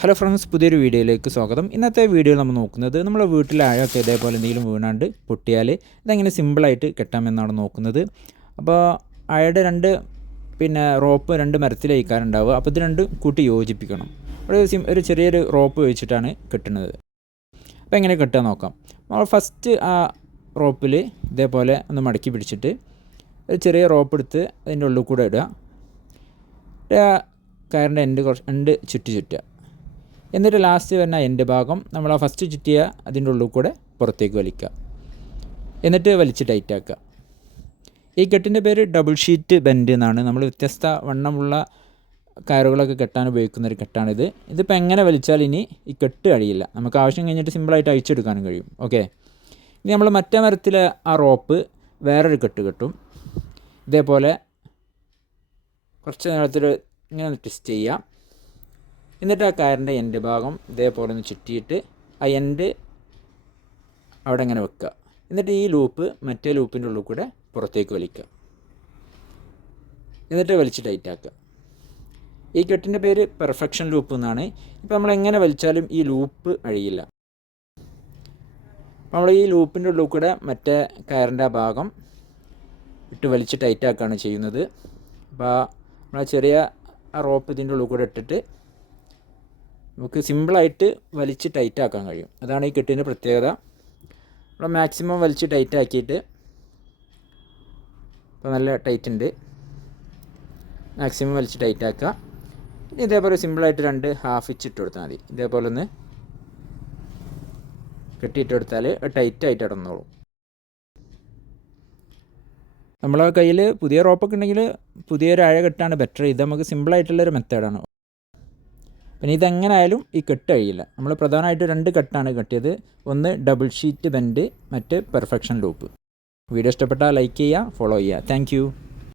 Hello friends പുതിയൊരു വീഡിയോയിലേക്ക് സ്വാഗതം. ഇന്നത്തെ വീഡിയോ നമ്മൾ നോക്കുന്നത് നമ്മുടെ വീട്ടിലാഴൊക്കെ ഇതേപോലെ എന്തെങ്കിലും വീണാണ്ട് പൊട്ടിയാൽ ഇതെങ്ങനെ സിമ്പിളായിട്ട് കെട്ടാമെന്നാണ് നോക്കുന്നത്. അപ്പോൾ അഴയുടെ രണ്ട് പിന്നെ റോപ്പ് രണ്ട് മരത്തിലേക്കാറുണ്ടാവുക അപ്പോൾ ഇത് രണ്ടും കൂട്ടി യോജിപ്പിക്കണം. ഒരു സിം ഒരു ചെറിയൊരു റോപ്പ് വെച്ചിട്ടാണ് കെട്ടുന്നത്. അപ്പോൾ എങ്ങനെ കെട്ടുക നോക്കാം. നമ്മൾ ഫസ്റ്റ് ആ റോപ്പിൽ ഇതേപോലെ ഒന്ന് മടക്കി പിടിച്ചിട്ട് ഒരു ചെറിയ റോപ്പ് എടുത്ത് അതിന്റെ ഉള്ളിൽ കൂടെ ഇടുക. കയറിന്റെ എൻഡ് കുറച്ച് എൻഡ് ചുറ്റി ചുറ്റുക. എന്നിട്ട് ലാസ്റ്റ് വരുന്ന എന്റെ ഭാഗം നമ്മൾ ആ ഫസ്റ്റ് ചുറ്റിയ അതിന്റെ ഉള്ളിൽ കൂടെ പുറത്തേക്ക് വലിക്കുക. എന്നിട്ട് വലിച്ച് ടൈറ്റ് ആക്കുക. ഈ കെട്ടിന്റെ പേര് ഡബിൾ ഷീറ്റ് ബെൻഡ് എന്നാണ്. നമ്മൾ വ്യത്യസ്ത വണ്ണമുള്ള കയറുകളൊക്കെ കെട്ടാൻ ഉപയോഗിക്കുന്ന ഒരു കെട്ടാണിത്. ഇതിപ്പോൾ എങ്ങനെ വലിച്ചാൽ ഇനി ഈ കെട്ട് കഴിയില്ല. നമുക്ക് ആവശ്യം കഴിഞ്ഞിട്ട് സിമ്പിളായിട്ട് അഴിച്ചെടുക്കാനും കഴിയും. ഓക്കെ ഇനി നമ്മൾ മറ്റേ മരത്തിലെ ആ റോപ്പ് വേറൊരു കെട്ട് കെട്ടും. ഇതേപോലെ കുറച്ച് നേരത്തിൽ ഇങ്ങനെ ട്വിസ്റ്റ് ചെയ്യുക എന്നിട്ട് ആ കയറിന്റെ എൻഡ് ഭാഗം ഇതേപോലെ ഒന്ന് ചുറ്റിയിട്ട് ആ എൻഡ് അവിടെ അങ്ങനെ വെക്കുക. എന്നിട്ട് ഈ ലൂപ്പ് മറ്റേ ലൂപ്പിന്റെ ഉള്ളിൽ കൂടെ പുറത്തേക്ക് വലിക്കുക. എന്നിട്ട് വലിച്ച് ടൈറ്റാക്കുക ഈ കെട്ടിന്റെ പേര് പെർഫെക്ഷൻ ലൂപ്പ് എന്നാണ്. ഇപ്പോൾ നമ്മൾ എങ്ങനെ വലിച്ചാലും ഈ ലൂപ്പ് അഴിയില്ല. നമ്മൾ ഈ ലൂപ്പിന്റെ ഉള്ളിൽ കൂടെ മറ്റേ കയറിന്റെ ആ ഭാഗം ഇട്ട് വലിച്ച് ടൈറ്റാക്കുകയാണ് ചെയ്യുന്നത്. അപ്പോൾ നമ്മൾ ചെറിയ ആ റോപ്പ് ഇതിന്റെ ഉള്ളിൽ കൂടെ ഇട്ടിട്ട് നമുക്ക് സിമ്പിളായിട്ട് വലിച്ച് ടൈറ്റ് ആക്കാൻ കഴിയും. അതാണ് ഈ കെട്ടിന്റെ പ്രത്യേകത. നമ്മൾ മാക്സിമം വലിച്ച് ടൈറ്റ് ആക്കിയിട്ട് ഇപ്പോൾ നല്ല ടൈറ്റ് ഉണ്ട് മാക്സിമം വലിച്ച് ടൈറ്റ് ആക്കുക ഇനി ഇതേപോലെ സിമ്പിളായിട്ട് രണ്ട് ഹാഫ് ഇച്ച് ഇട്ട് കൊടുത്താൽ മതി. ഇതേപോലെ ഒന്ന് കെട്ടിയിട്ട് കൊടുത്താൽ ടൈറ്റ് ആയിട്ട് ഇടന്നോളും നമ്മളെ കയ്യിൽ പുതിയ റോപ്പൊക്കെ ഉണ്ടെങ്കിൽ പുതിയൊരു അഴ കെട്ടാണ് ബെറ്റർ ഇത് നമുക്ക് സിമ്പിളായിട്ടുള്ളൊരു മെത്തേഡാണ് പിന്നെ ഇതെങ്ങനായാലും ഈ കെട്ട് കഴിയില്ല. നമ്മൾ പ്രധാനമായിട്ട് രണ്ട് കെട്ടാണ് കെട്ടിയത്. ഒന്ന് ഡബിൾ ഷീറ്റ് ബെൻഡ് മറ്റ് പെർഫെക്ഷൻ ലൂപ്പ് വീഡിയോ ഇഷ്ടപ്പെട്ടാൽ ലൈക്ക് ചെയ്യുക ഫോളോ ചെയ്യുക. താങ്ക്